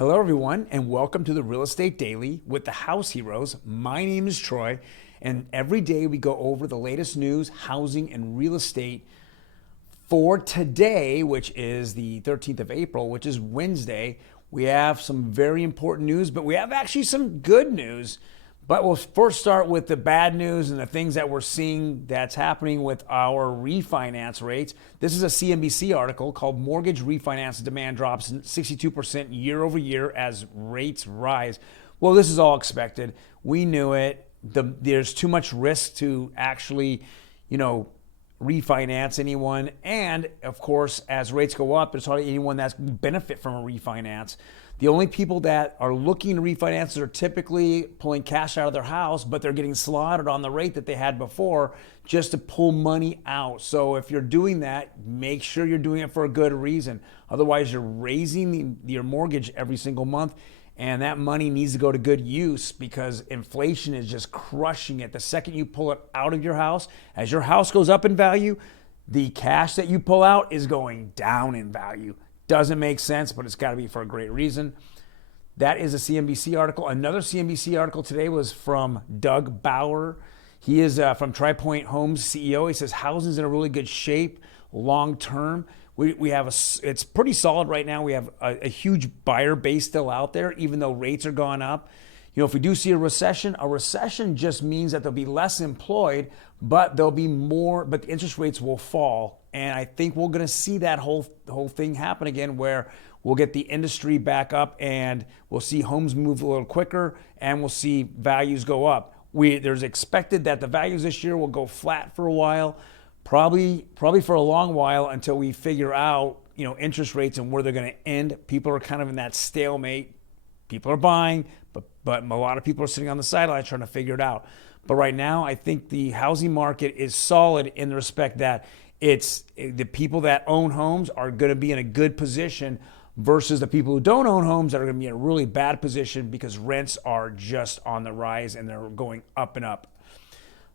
Hello, everyone, and welcome to the Real Estate Daily with the House Heroes. My name is Troy, and every day we go over the latest news, housing, and real estate. For today, which is the 13th of April, which is Wednesday, we have some very important news, but we have actually some good news. But we'll first start with the bad news and the things that we're seeing that's happening with our refinance rates. This is a CNBC article called Mortgage Refinance Demand Drops 62% year over year as rates rise. Well, this is all expected. We knew it. There's too much risk to actually, refinance anyone. And of course, as rates go up, there's hardly anyone that's benefit from a refinance. The only people that are looking to refinance are typically pulling cash out of their house, but they're getting slaughtered on the rate that they had before just to pull money out. So if you're doing that, make sure you're doing it for a good reason. Otherwise, you're raising your mortgage every single month, and that money needs to go to good use because inflation is just crushing it. The second you pull it out of your house, as your house goes up in value, the cash that you pull out is going down in value. Doesn't make sense, but it's got to be for a great reason. That is a CNBC article. Another CNBC article today was from Doug Bauer. He is from TriPoint Homes CEO. He says housing's in a really good shape long term. We have it's pretty solid right now. We have a huge buyer base still out there, even though rates are gone up. If we do see a recession just means that there'll be less employed, but there'll be more, but the interest rates will fall. And I think we're going to see that whole thing happen again, where we'll get the industry back up and we'll see homes move a little quicker and we'll see values go up. There's expected that the values this year will go flat for a while, probably for a long while until we figure out, interest rates and where they're going to end. People are kind of in that stalemate. People are buying, but a lot of people are sitting on the sidelines trying to figure it out. But right now, I think the housing market is solid in the respect that it's the people that own homes are going to be in a good position versus the people who don't own homes that are going to be in a really bad position because rents are just on the rise and they're going up and up.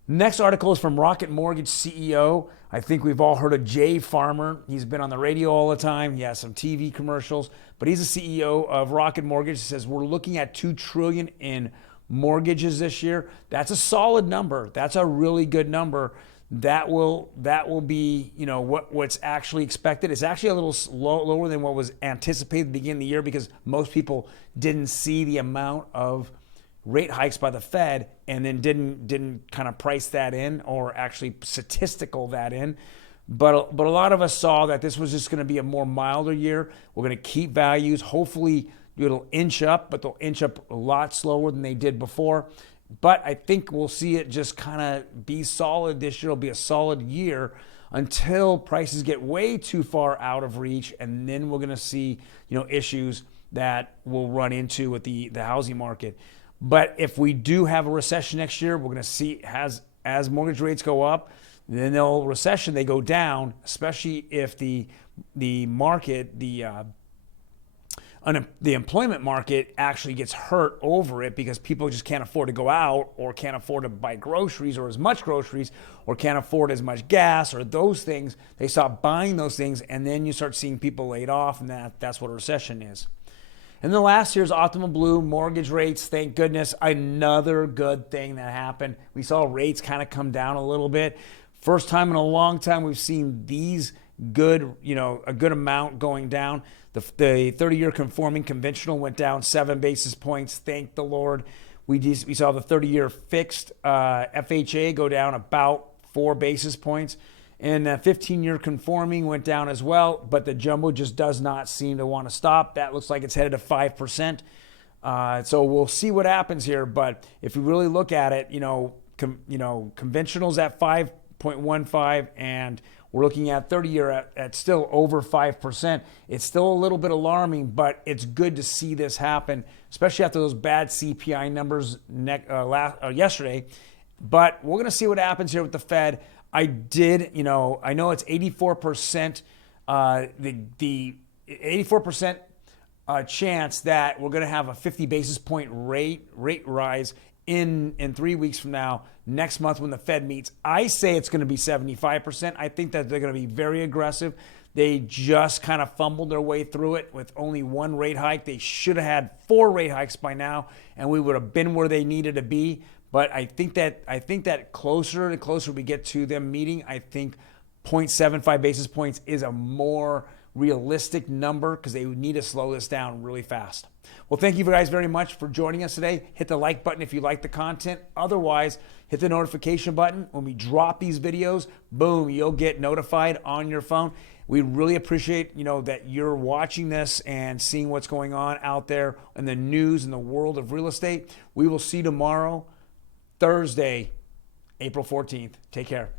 Next article is from Rocket Mortgage CEO. I think we've all heard of Jay Farmer. He's been on the radio all the time. He has some TV commercials, but he's the CEO of Rocket Mortgage. He says we're looking at $2 trillion in mortgages this year. That's a solid number. That's a really good number. That will be, what's actually expected. It's actually a little lower than what was anticipated at the beginning of the year because most people didn't see the amount of rate hikes by the Fed and then didn't kind of price that in or actually statistical that in. But a lot of us saw that this was just going to be a more milder year. We're going to keep values. Hopefully it'll inch up, but they'll inch up a lot slower than they did before. But I think we'll see it just kind of be solid this year. It'll be a solid year until prices get way too far out of reach. And then we're going to see, issues that we'll run into with the housing market. But if we do have a recession next year, we're going to see as mortgage rates go up, then they go down, especially if the market, the employment market actually gets hurt over it because people just can't afford to go out or can't afford to buy groceries or as much groceries or can't afford as much gas or those things. They stop buying those things and then you start seeing people laid off, and that's what a recession is. And the last year's Optimal Blue mortgage rates, thank goodness, another good thing that happened. We saw rates kind of come down a little bit. First time in a long time we've seen these a good amount going down. The 30-year conforming conventional went down 7 basis points. Thank the Lord. We saw the 30-year fixed FHA go down about 4 basis points. And the 15-year conforming went down as well, but the jumbo just does not seem to want to stop. That looks like it's headed to 5%. So we'll see what happens here. But if we really look at it, conventionals at 5.15, and we're looking at 30-year at still over 5%. It's still a little bit alarming, but it's good to see this happen, especially after those bad CPI numbers yesterday. But we're going to see what happens here with the Fed. I know it's 84%, the 84% chance that we're going to have a 50 basis point rate rise in 3 weeks from now, next month when the Fed meets. I say it's going to be 75%. I think that they're going to be very aggressive. They just kind of fumbled their way through it with only one rate hike. They should have had 4 rate hikes by now, and we would have been where they needed to be. But I think that closer and closer we get to them meeting, I think 0.75 basis points is a more realistic number because they need to slow this down really fast. Well, thank you guys very much for joining us today. Hit the like button if you like the content. Otherwise, hit the notification button. When we drop these videos, boom, you'll get notified on your phone. We really appreciate, that you're watching this and seeing what's going on out there in the news in the world of real estate. We will see you tomorrow, Thursday, April 14th. Take care.